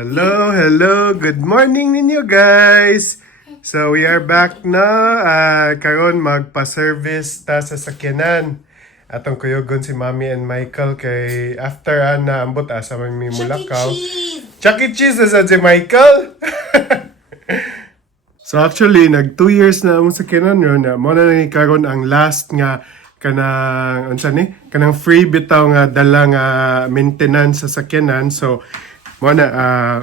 Hello, hello. Good morning ninyo guys. So we are back na. Karon magpa-service ta sa sakyanan. Atong kuyogon si Mommy and Michael kay after na ambot asa may mulakaw. Chuck E. Cheese sa si Michael. So actually nag 2 years na ang sakyanan ron. Mo na ni karon ang last nga kanang unsa ni? Kanang free bitaw nga dala nga maintenance sa sakyanan. So mo na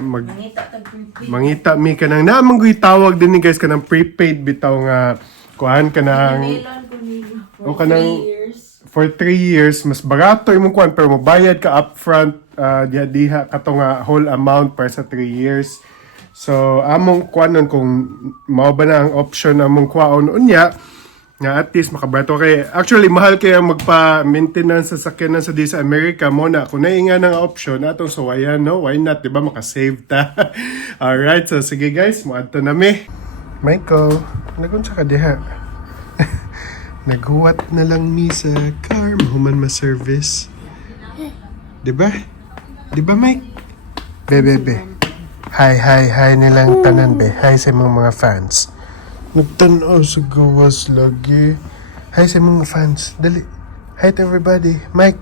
mangita mi kanang naamang guy tawag din ni guys kanang prepaid bitaw nga kuan kanang o kanang for 3 years mas barato imong kuan pero mobayad ka upfront diha kato nga whole amount para sa 3 years. So among kuanon kung mao ba na ang option among kuaon unya nga at least makabato kay actually mahal kaya magpa-maintenance sa sakyanan sa di sa America mo na kung nainga ng option atong suwayan no why not diba makasave ta. Alright, so sige guys moadto na mi Michael nagunsa ka diha. Naghuwat na lang mi sa car mahuman ma-service diba Mike bebe hi nilang tanan be hi sa mga fans. Nagtanaw sa gawas lagi. Hi sa mga fans. Dali. Hi to everybody. Mike.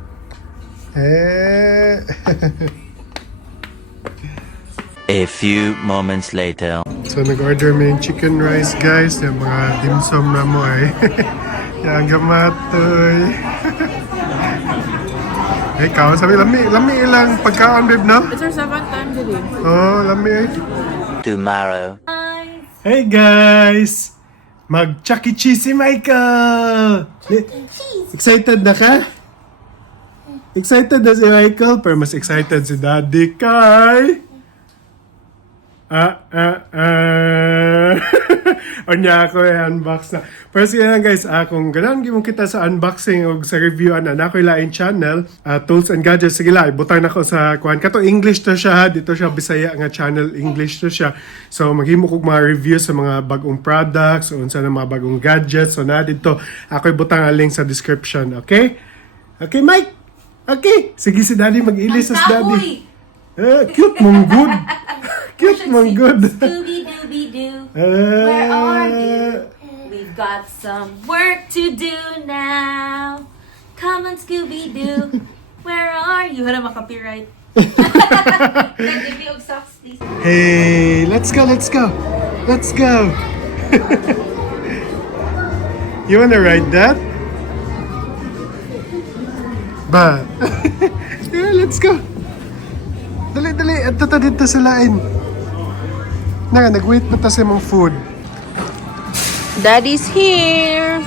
A few moments later. So nag-order mo yung chicken rice guys. Yung mga dimsum na mo ay. Yung gamatoy. Hey, ikaw sabi lami ilang pagkaon babe no? It's our 7th time today. Oh, lami. Tomorrow. Hey guys! Mag-Chuck E. Cheese si Michael! Excited na ka? Excited na si Michael? Pero mas excited si Daddy kay... O niya ako i-unbox na. Pero sige lang guys, kung ganun gimong kita sa unboxing o sa review na ako ilain channel, Tools and Gadgets, sige lang, ibutang na ko sa kuhan. Kato English to siya, dito siya Bisaya nga channel, English to siya. So maghimo ko mga review sa mga bagong products, o sa mga bagong gadgets. So na dito, ako ibutang ang link sa description, okay? Okay Mike? Okay, sige si Daddy mag-ilis sa Daddy. Cute mong good. Cute mong good. Scooby-Dooby-Doo, where are you? We've got some work to do now. Come on, Scooby-Doo, where are you? Hala, makapiright. Give me socks, please. Hey, let's go. You wanna ride that? Ba? Yeah, let's go. Dali. Ito dito sa lain. Nag-wait pa ta sa mong food. Daddy's here.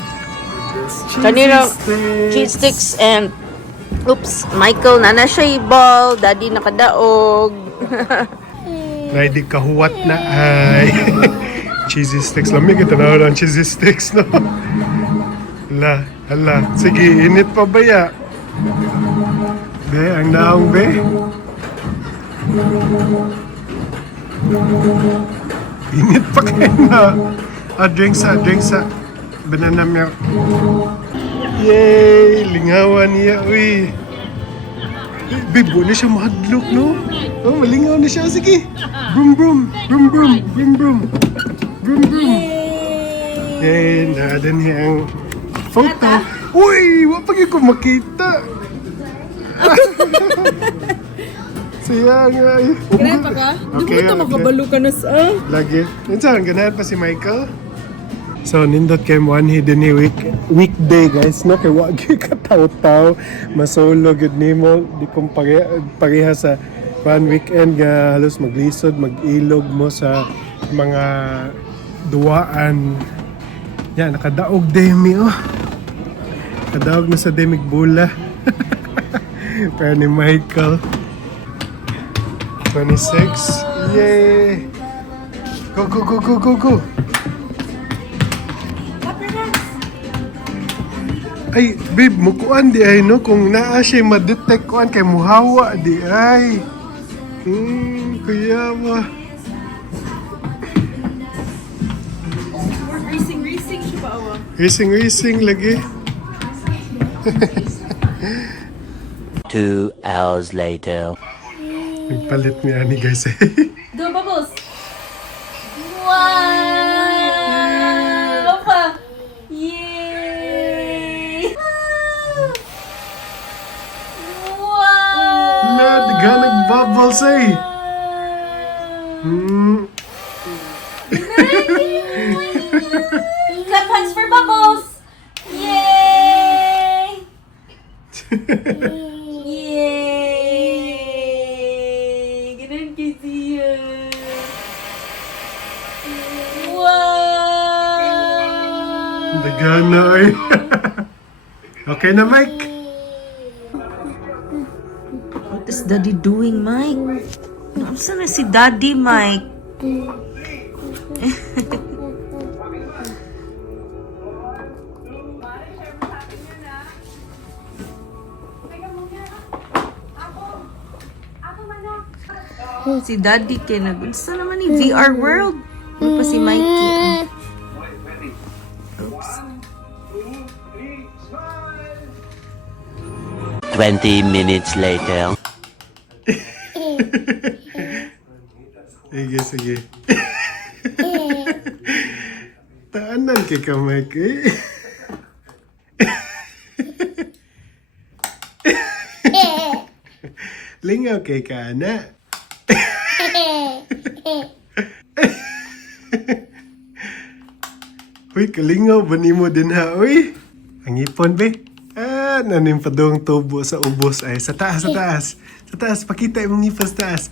Kanina cheese sticks and Michael na siya ball. Daddy nakadaog. Ready kahuwat na ay. Cheesy sticks. Lamig ito na ang cheesy sticks, no? Hala. Sige, init pa ba ya? Be, ang naong be. Init pa kayo na. Drink sa banana milk. Yay! Lingawan niya, uy. Babe, wala siya mahadlok, no? Oh, malingaw na siya. Sige. Brum. Yay! Nada niya ang photo. Uy! Wapag ko makita. Siya nga eh. Ganahan pa ka? Okay, Di mo makabalo ka na sa... Lagi. Saan? Ganahan pa si Michael? So, nindot kay mo anhi din ni weekday guys, no? Kay wagi ka tao-tao. Masolo, good nimo. Di kong pareha sa weekend nga halos maglisod, mag-ilog mo sa mga duwaan. Yan, nakadaog demi, oh. Nakadaog na sa demig bula. Pero ni Michael. 26. Yay! Go! Ay, babe, mukuan di ay, no? Kung naa siya ma-detect kuan kay muhawa di ay. Kuya mo. Racing siya ba awa? Racing lagi. 2 hours later. Nagpalit ni Ani guys. Do bubbles. Wow! Opa! Yay! Wow! Nadiga nag-bubbles eh. Clap hands for bubbles! Yay! Yay! Ganun kasi yan. Wow! Dagana eh. Okay na, Mike? What is Daddy doing, Mike? Saan na si Daddy, Mike? Si Daddy kaya nagunsa naman ni VR World. Ano pa si Mikey? Oops. 20 minutes later. Sige, sige. Taanan kay ka, Mike eh. Lingaw kay ka, ana. Uy, kalingaw ba ni mo din ha, uy? Ang ipon, be. Ah, nanim pa doong tubo sa ubos ay sa taas, sa taas. Sa taas, pakita yung ngipon sa taas.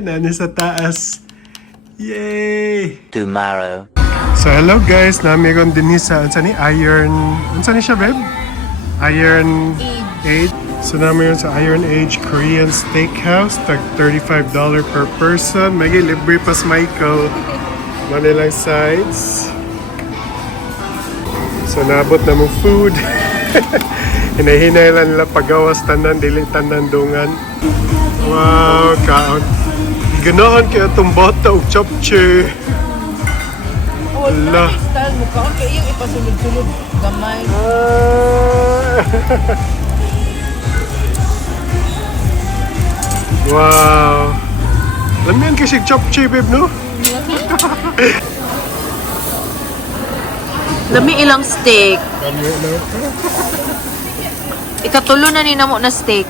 Nani sa taas. Yay! Tomorrow. So hello guys, namiron din sa unsa ni Iron, unsa ni siya babe? Iron Age. So namiron sa Iron Age Korean Steakhouse, tag $35 per person. May libre pas Michael. Manilang sides. So nabot na mo food. Hinahinay lang nila pagawas tanan, dili tanan dungan. Wow, kaon. Ganahan kaya itong bata o chapche. Wala. Style mo ka. Kaya yung ipasulod-sulod gamay. Wow. Alam yan kasi chapche, babe, no? Lami ilang steak. Kami, no? Ikatulo na ni namo na steak.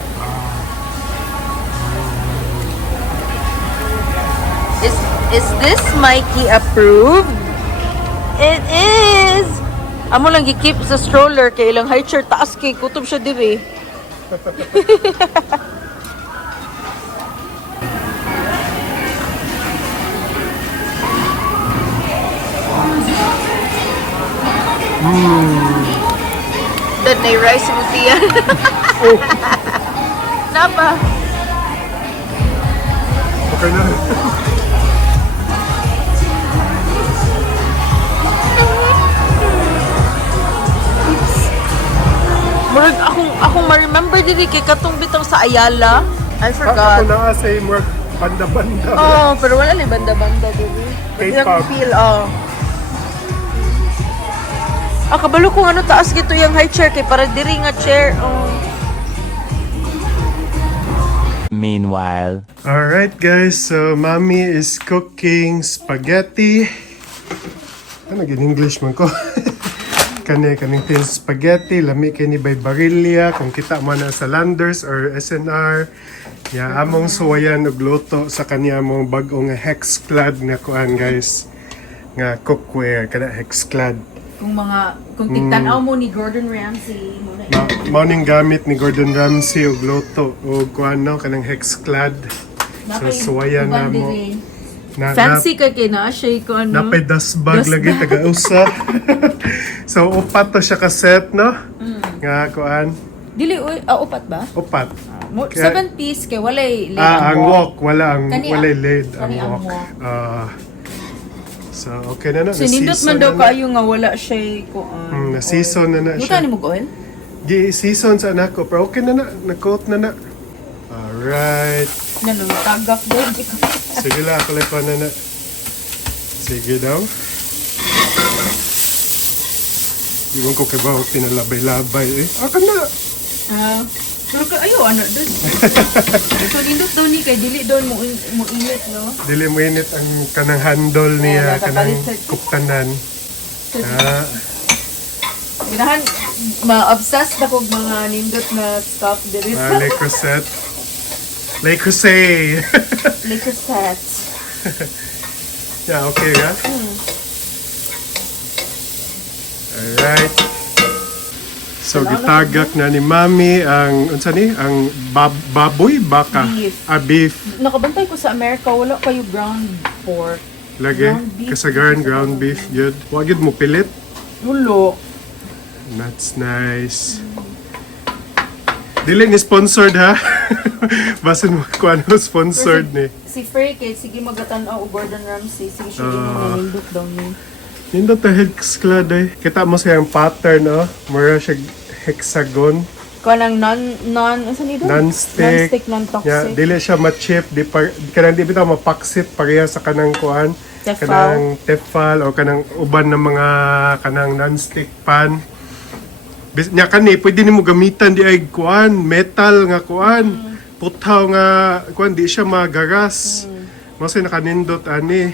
Is this Mikey approved? It is! Amo lang gi-keep sa stroller kay ilang high chair taas kay kutob siya diri. Dad na rice mo siya. Napa? Okay na. Murag akong ma-remember diri kay katong bitaw sa Ayala. I Ako forgot. na say more banda-banda. Oh, pero wala ni banda-banda diri. K-pop. Feel kabalo kung ano taas gito yung high chair kay para diri nga chair. Oh. Meanwhile. Alright guys, so mommy is cooking spaghetti. Ano English man ko? Kaning tin spaghetti, lami kay ni by Barilla, kung kita man na sa Landers or SNR. Ya among suwayan og luto sa kanya among bag-o nga hexclad nga kuan guys. Nga cookware kada hexclad. Kung tigtanaw mo ni Gordon Ramsay, Morning gamit ni Gordon Ramsay og luto og kuan no kanang hexclad. So suwayan na mo. fancy kay na siya ko ano. Napay dasbag lagi taga-usa. So upat to siya ka set no? Nga kuan. Dili upat ba? Upat. 7 piece kay walay lead ang wok wala ang Kani walay ang- lead kani ang ang wok. wok. So okay na na. Sinindot man daw kayo nga wala siya ko. Na season na na Buta siya. ni mo oil? Gi season sa anak ko pero okay na na. Na-coat na na. Alright. Nanong tagak doon. Sige lang, ako lang na na. Sige daw. Iwan ko kay ba pinalabay-labay eh. Aka na. Pero ayo ano doon. So nindot daw ni kay dili doon mo init no. Dili mo init ang kanang handle niya, kanang kuptanan. Ginahan ma-obsessed ako mga nindot na stuff diri sa Le Creuset. Le Creuset. Le Creuset. Yeah, okay ga? Alright. So gitagak na ni Mami ang unsa ni ang baboy baka Beef. beef Nakabantay ko sa Amerika wala kayo ground pork. lagi Ground beef. kasagaran ground beef good. Wa gyud mo pilit. Lulo. That's nice. Dili ni sponsored ha. Basta mo ko ano sponsored ni. Si Frey kay sige magatan-aw og Gordon Ramsay sige siya mo nindot daw ni. Nindot ta hexclad eh. Kita mo siyang pattern oh. Mura siya hexagon. Kanang unsa ni doon? Non-stick. Non-toxic. Yeah, dili siya ma-chip, kanang di bitaw mapaksit pareha sa kanang kuan, Tefal. kanang tefal o kanang uban ng mga kanang non-stick pan. Nya kani pwede nimo gamitan di ay kuan, metal nga kuan, putaw nga kuan di siya magaras. Mo say nakanindot ani.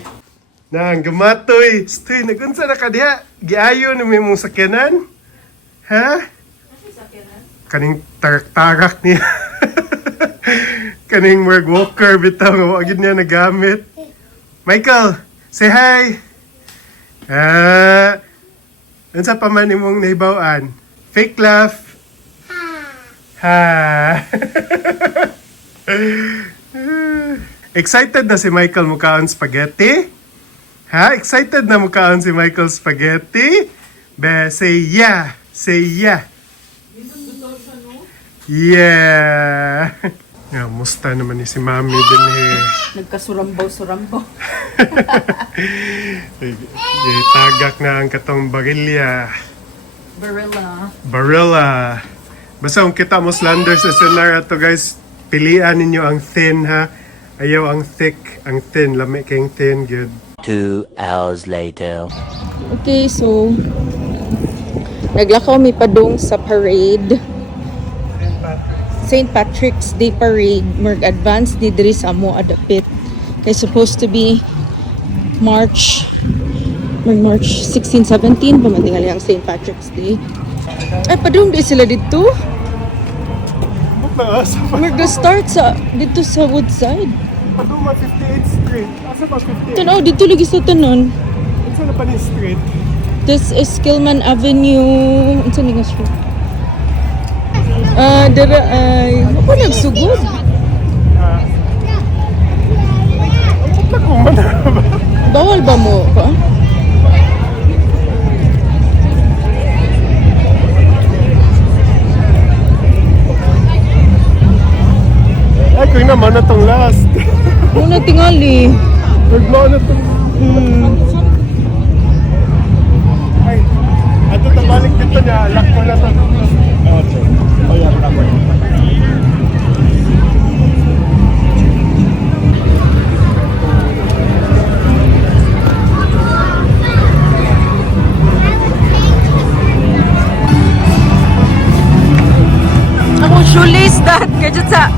Nang gamatoy, stoy nagunsa na ka diha. Giayo na may mong sakyanan. Ha? Kaning tarak-tarak niya. Kaning work walker bitaw nga wa gid niya nagamit. Michael, say hi. Unsa pa man imong nahibaw-an? Fake laugh. Ha. Excited na si Michael mukaon spaghetti? Ha? Excited na mukaon si Michael spaghetti? Be, say yeah. Say yeah. Yeah. Nga, musta naman ni si Mami din eh. Nagkasurambaw-surambaw. Tagak na ang katong barilya. Barilla. Basta kung kita mo slander sa scenario to guys, pilian ninyo ang thin ha. Ayaw ang thick, ang thin. Lami kayong thin, good. 2 hours later. Okay, so naglakaw mi padung sa parade. St. Patrick's Day Parade. Merg advance ni diri sa amo adapit. Kay supposed to be March 16, 17 pamatingali ang St. Patrick's Day. Ay, padung di sila dito. Merg start sa dito sa Woodside. Paduma 58th Street. Asa ba 58th? Tanaw dito lagi sa tanon. Asa na pa ni street? This is Skillman Avenue. Unsa ni nga street? Dara ay ako nagsugod. Bawal ba mo ka? Ay, kung naman na tong last. Muna tingali. Naglaw na tong... Ay, ato tabalik dito niya. Lock ko na to. Oh, yeah, number. Ako shoelace that kadyo sa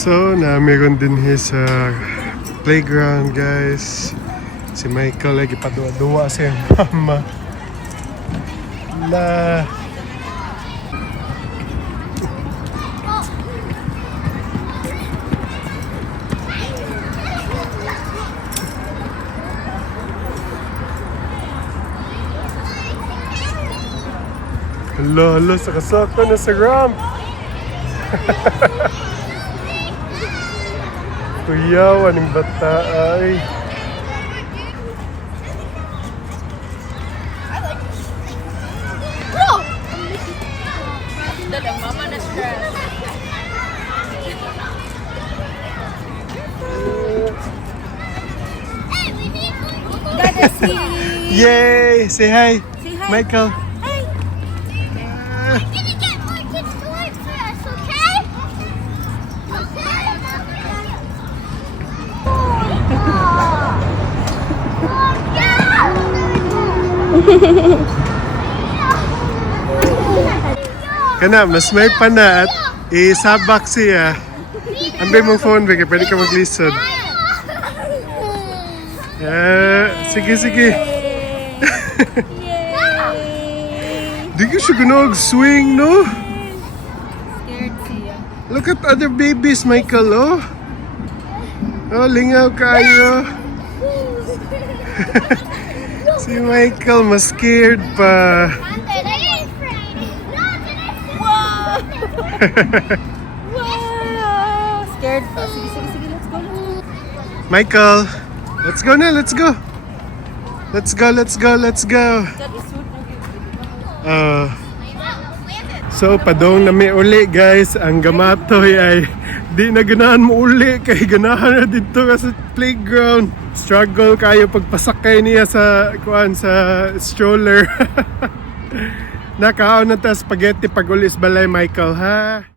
So, na meron din sa playground, guys. Si Michael lagi padua-dua sa iyang mama. Na hala, sakasaka na sa ramp. Kuyawan ng bata ay. Yay! Say hi, Say hi. Michael. Hi. I'm gonna get more kids to work for us, okay? Kana, mas may pana at isabak siya. Ambil mong phone, Beke. Pwede ka maglisod. Sige, sige. Di ka siya gunog swing, no? Scared siya. Look at other babies, Michael, oh. Oh, lingaw kayo. Si Michael, mas scared pa. Wow! Scared pa. Sige, sige, sige. Let's go. Michael, let's go na, let's go. Let's go, let's go, let's go. So, padong na may uli, guys. Ang gamatoy ay di na ganahan mo uli kay ganahan na dito ka sa playground. Struggle kayo pagpasakay niya sa stroller. Nakaon na ta spaghetti pag ulis balay, Michael, ha?